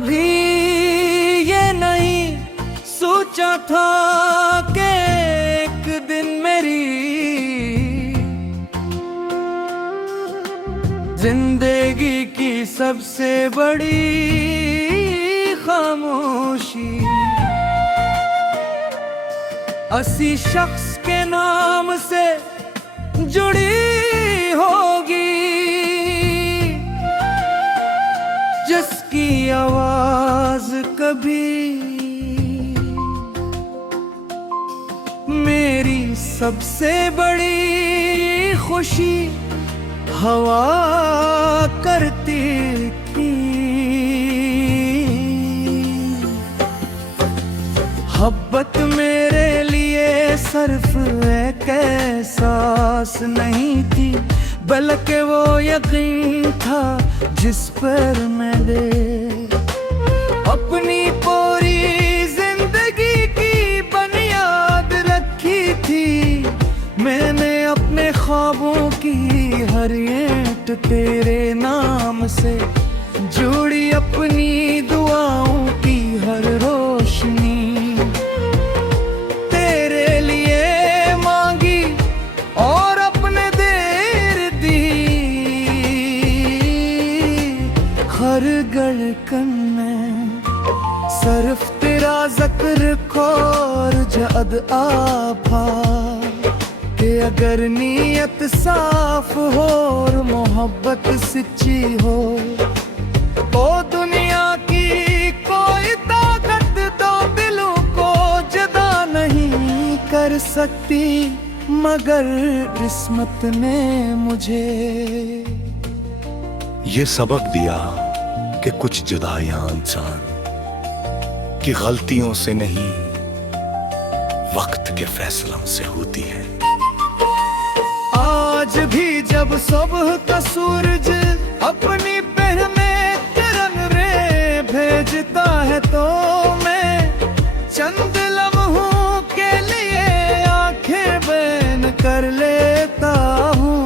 कभी ये नहीं सोचा था कि एक दिन मेरी जिंदगी की सबसे बड़ी खामोशी असी शख्स के नाम से जुड़ी होगी, जिसकी आवाज कभी मेरी सबसे बड़ी खुशी हवा करती थी। मोहब्बत मेरे लिए सिर्फ एक एहसास नहीं थी, बल्कि वो यकीन था जिस पर मैंने अपनी पूरी जिंदगी की बुनियाद रखी थी। मैंने अपने ख्वाबों की हर ईंट तेरे नाम से जोड़ी, अपनी दुआओं की हर रोशनी तेरे लिए मांगी और अपने देर दी। हर धड़कन में सिर्फ तेरा जिक्र और जद आभा कि अगर नीयत साफ हो और मोहब्बत सच्ची हो तो दुनिया की कोई ताकत दो दिलों को जुदा नहीं कर सकती। मगर किस्मत ने मुझे ये सबक दिया कि कुछ जुदाइयां इंसान की गलतियों से नहीं, वक्त के फैसलों से होती है। आज भी जब सुबह का सूरज अपनी पहने तिरंगे भेजता है तो मैं चंद लम्हों के लिए आंखें बंद कर लेता हूँ।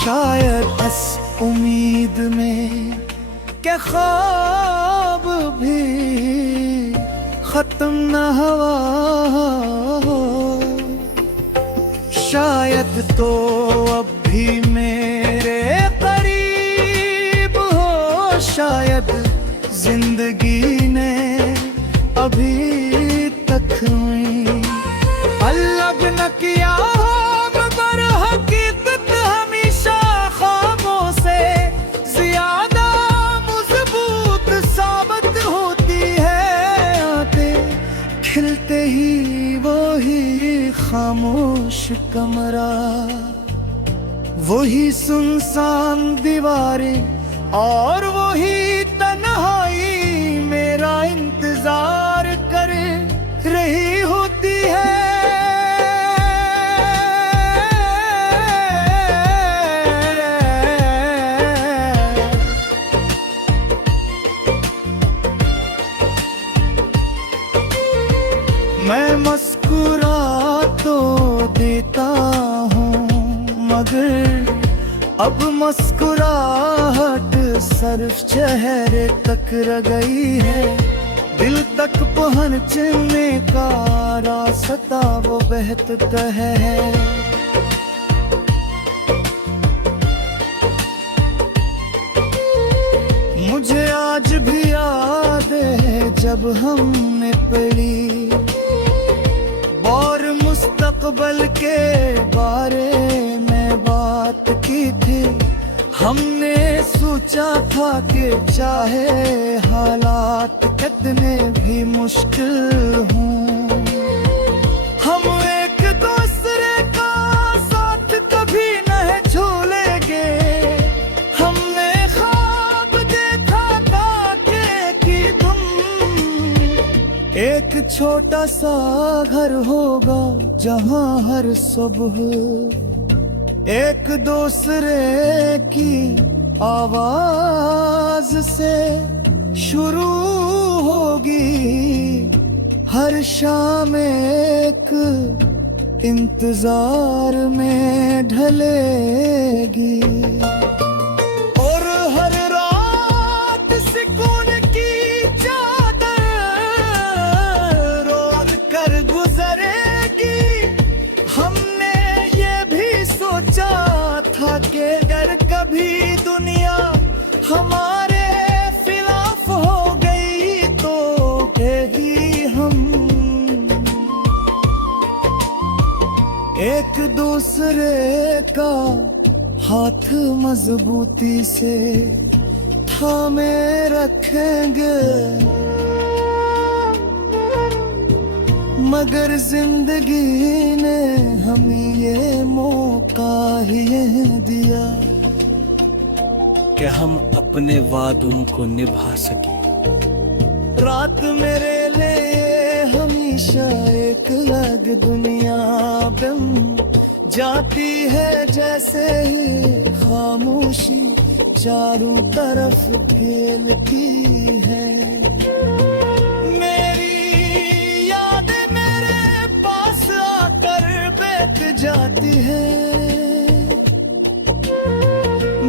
शायद इस उम्मीद में कि ख्वाब भी खत्म न हुआ हो, शायद तो अब भी मेरे करीब हो। शायद जिंदगी ने अभी तक अलग न किया हो, मगर हकीकत हमेशा ख्वाबों से ज्यादा मजबूत साबित होती है। आते खिलते ही वही खामोश कमरा, वही सुनसान दीवारें और वही तन्हाई मेरा इंतजार कर रही होती है। मैं मुस्कुरा तो देता हूँ, मगर अब मुस्कुराहट सिर्फ चेहरे तक रह गई है। दिल तक पहुँचने का रास्ता वो बेहतर है। मुझे आज भी याद है जब हमने पढ़ी और मुस्तकबल के बारे में बात की थी। हमने सोचा था कि चाहे हालात कितने भी मुश्किल हों, हम एक दूसरे का साथ कभी नहीं छोड़ेंगे। हमने ख्वाब देखा था कि एक छोटा सा घर होगा जहां हर सुबह एक दूसरे की आवाज से शुरू होगी। हर शाम एक इंतजार में ढलेगी और हर रात दूसरे का हाथ मजबूती से थामे रखेंगे, मगर जिंदगी ने हमें ये मौका ही दिया कि हम अपने वादों को निभा सके। रात मेरे लिए हमेशा एक अलग दुनिया बन जाती है, जैसे ही खामोशी चारों तरफ फैलती है। मेरी यादें मेरे पास आकर बैठ जाती है,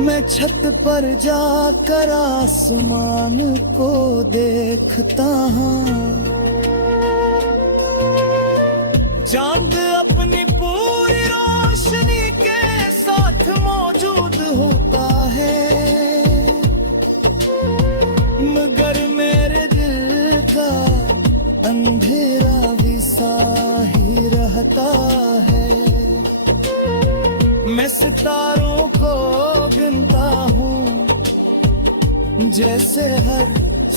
मैं छत पर जाकर आसमान को देखता हूँ। चांद अपनी पूरी रोशनी के साथ मौजूद होता है, मगर मेरे दिल का अंधेरा भी सा ही रहता है। मैं सितारों को गिनता हूँ, जैसे हर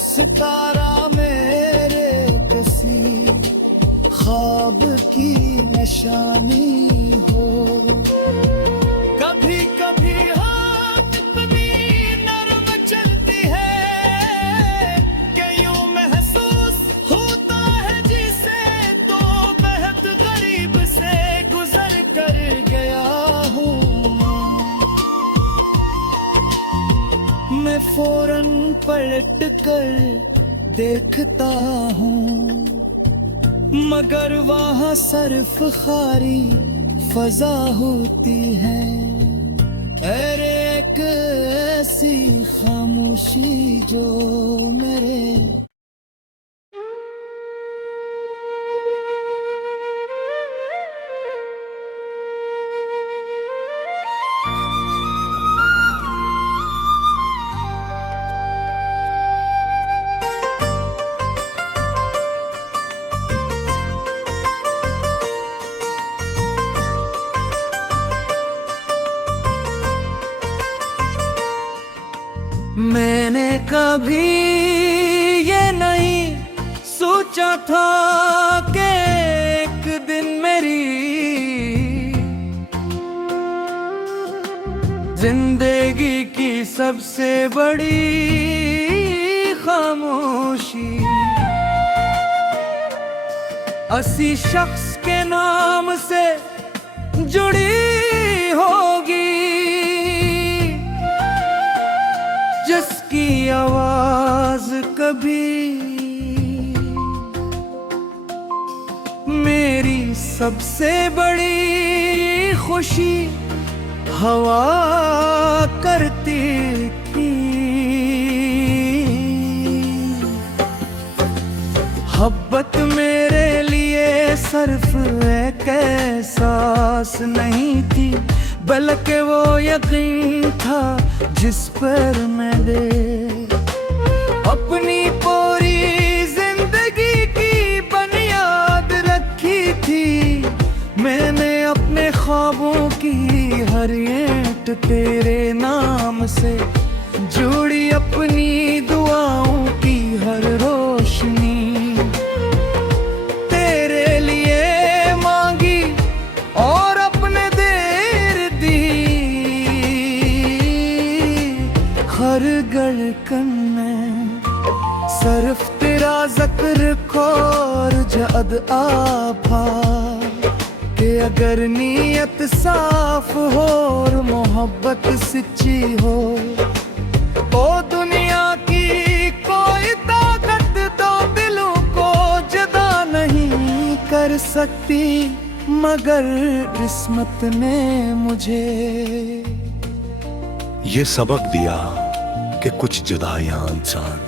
सितारा मेरे किसी ख्वाब की निशानी हो। कभी कभी हाथ इतनी नरम चलती है कि यूं महसूस होता है जिसे तो बेहद गरीब से गुजर कर गया हूँ। मैं फौरन पलट कर देखता हूँ, मगर वहाँ सिर्फ खारी फजा होती है। अरे एक ऐसी खामोशी जो मेरे मैंने कभी ये नहीं सोचा था कि एक दिन मेरी जिंदगी की सबसे बड़ी खामोशी किसी शख्स के नाम से जुड़ी होगी, जिसकी आवाज कभी मेरी सबसे बड़ी खुशी हवा करती थी। मोहब्बत मेरे लिए सिर्फ एक एहसास नहीं थी, बल्कि वो यकीन था जिस पर मैंने अपनी पूरी जिंदगी की बुनियाद रखी थी। मैंने अपने ख्वाबों की हर ईंट तेरे नाम से जोड़ी, अपनी दुआओं की हर रोशनी तेरे लिए मांगी और अपने देर दी। हर धड़कन में सिर्फ तेरा जिक्र और जद आभा कि अगर नीयत साफ हो और मोहब्बत सच्ची हो, ओ दुनिया की कोई ताकत दो दिलों को जुदा नहीं कर सकती। मगर किस्मत ने मुझे ये सबक दिया कि कुछ जुदाइयां इंसान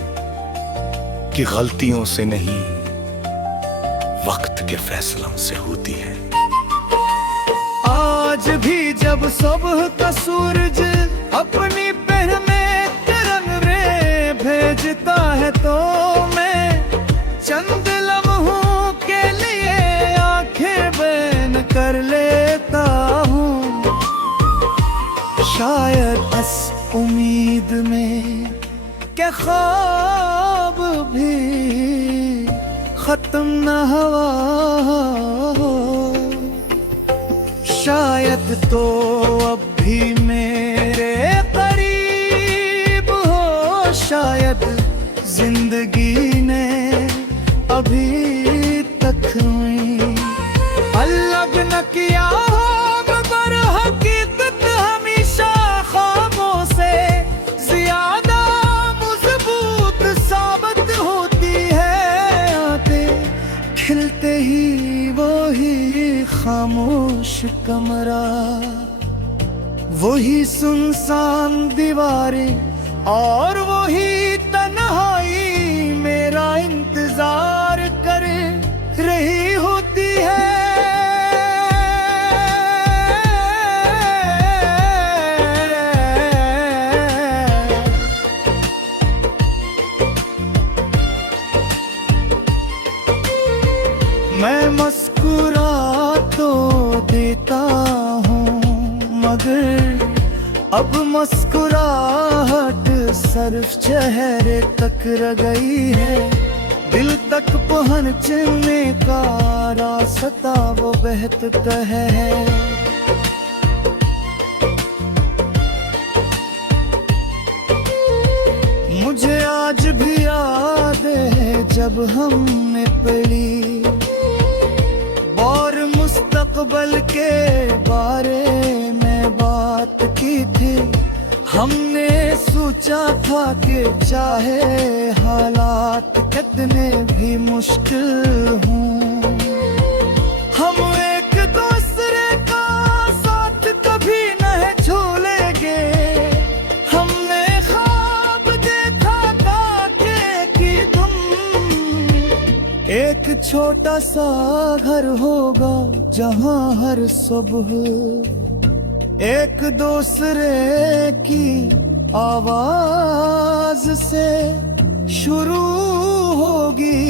की गलतियों से नहीं, वक्त के फैसलों से होती है। आज भी जब सुबह का सूरज अपनी पहने तिरंगे भेजता है, तो मैं चंद लम्हों के लिए आंखें बंद कर लेता हूँ। खत्म न हवा हो, शायद तो अब भी मेरे करीब हो, शायद जिंदगी ने अभी तक अलग न किया हो, मगर हकीकत हमेशा ख्वाबों से ज्यादा मजबूत साबित होती है। आते खिलते ही वो ही खामोश कमरा, वही सुनसान दीवारें और वही तन्हाई मेरा इंतजार कर रही होती है। मैं मुस्कुरा तो देता हूँ, मगर अब मुस्कुराहट सिर्फ चेहरे तक रह गई है। दिल तक पहुँचने का रास्ता वो बेहतर है। मुझे आज भी याद है जब हमने पढ़ी और मुस्तकबल के बारे में बात की थी। हमने सोचा था कि चाहे हालात कितने भी मुश्किल हों, हम एक दूसरे का साथ कभी नहीं छोड़ेंगे। हमने ख्वाब देखा था कि तुम एक छोटा सा घर होगा जहां हर सुबह एक दूसरे की आवाज से शुरू होगी,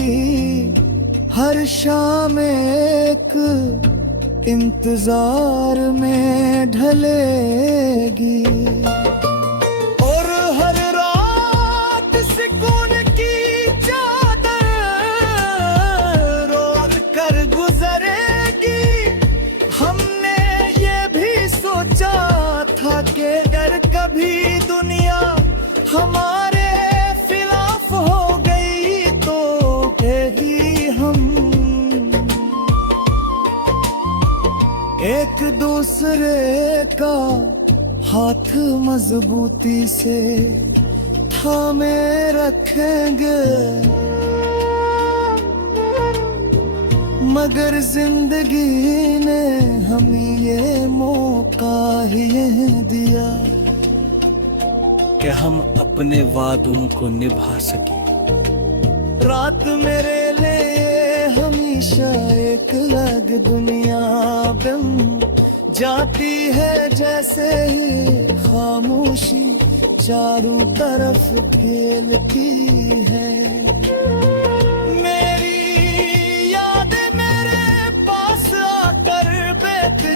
हर शाम एक इंतजार में ढलेगी और हर रात सुकून की चादर ओढ़ कर गुजरेगी। हमने ये भी सोचा था कि अगर कभी दुनिया हमारे खिलाफ हो गई तो भी हम एक दूसरे का हाथ मजबूती से थामे रखेंगे। मगर जिंदगी ने हमें ये मौका ही दिया कि हम अपने वादों को निभा सके। रात मेरे लिए हमेशा एक अलग दुनिया बन जाती है, जैसे ही खामोशी चारों तरफ खेलती है।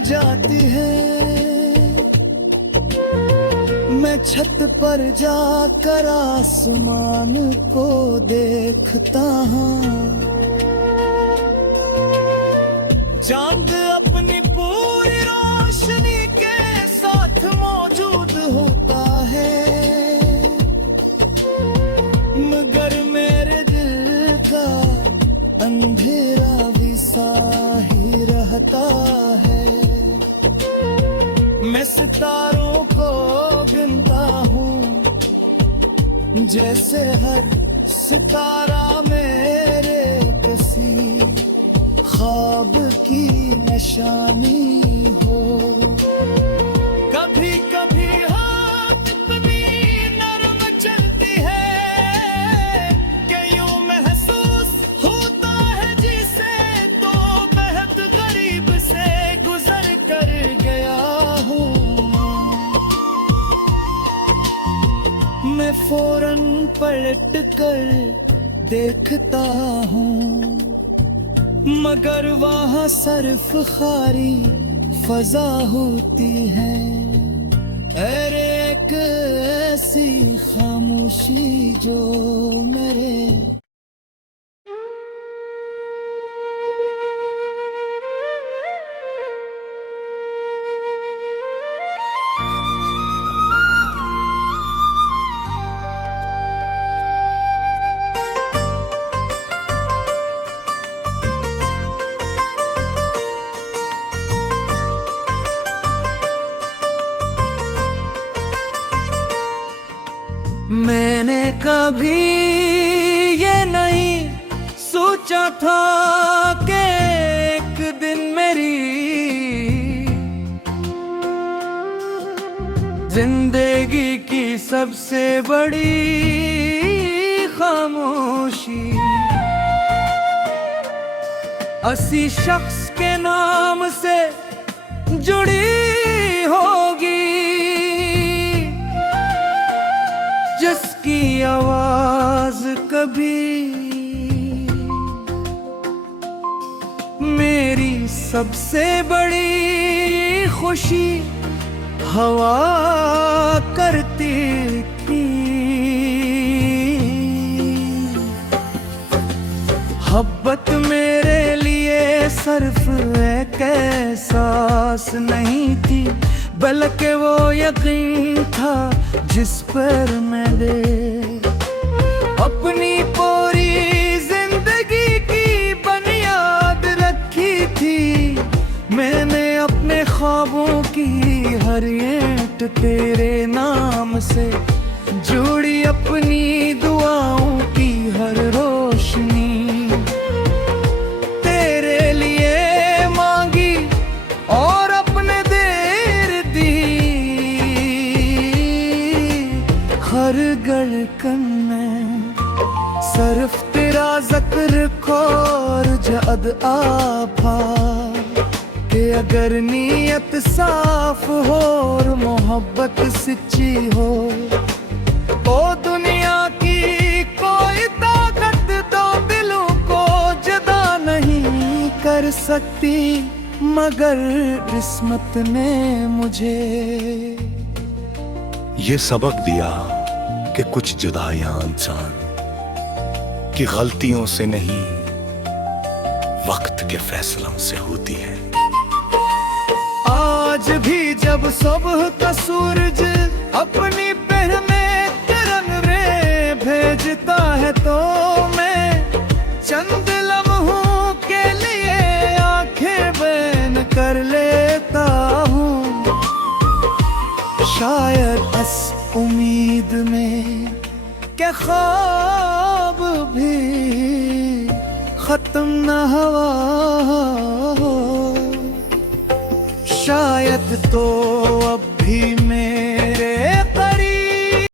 जाती है मैं छत पर जाकर आसमान को देखता हूँ। चांद अपनी पूरी रोशनी के साथ मौजूद होता है, मगर मेरे दिल का अंधेरा भी सा ही रहता है। मैं सितारों को गिनता हूँ, जैसे हर सितारा मेरे किसी ख्वाब की निशानी हो। कभी कभी हाथ भी नरम चलती है कि यूं महसूस होता है जिसे तो बेहद करीब से गुजर कर गया हूँ। मैं फौरन पलट कर देखता हूँ, मगर वहाँ सिर्फ खारी फजा होती है। अरे एक ऐसी खामोशी जो मेरे कभी ये नहीं सोचा था कि एक दिन मेरी जिंदगी की सबसे बड़ी खामोशी किसी शख्स के नाम से जुड़ी होगी, जिसकी आवाज कभी मेरी सबसे बड़ी खुशी हवा करती थी। मोहब्बत मेरे लिए सिर्फ एक एहसास नहीं थी, बल्कि वो यकीन था जिस पर मैंने अपनी पूरी जिंदगी की बुनियाद रखी थी। मैंने अपने ख्वाबों की हर ईंट तेरे नाम से जोड़ी, अपनी दुआओं की हर रोशनी तेरे लिए मांगी और अपने देर दी। हर धड़कन में सिर्फ तेरा जिक्र खोर जद आभा कि अगर नीयत साफ हो और मोहब्बत सच्ची हो, तो दुनिया की कोई ताकत दो दिलों को जुदा नहीं कर सकती। मगर किस्मत ने मुझे ये सबक दिया कि कुछ जुदाइयां इंसान की गलतियों से नहीं, वक्त के फैसलों से होती हैं। आज भी जब सुबह का सूरज अपनी पहने तिरंग रे भेजता है, तो मैं चंद लम्हों के लिए आंखें बंद कर लेता हूँ। शायद इस उम्मीद में कि ख्वाब भी खत्म न हुआ हो, शायद तो अब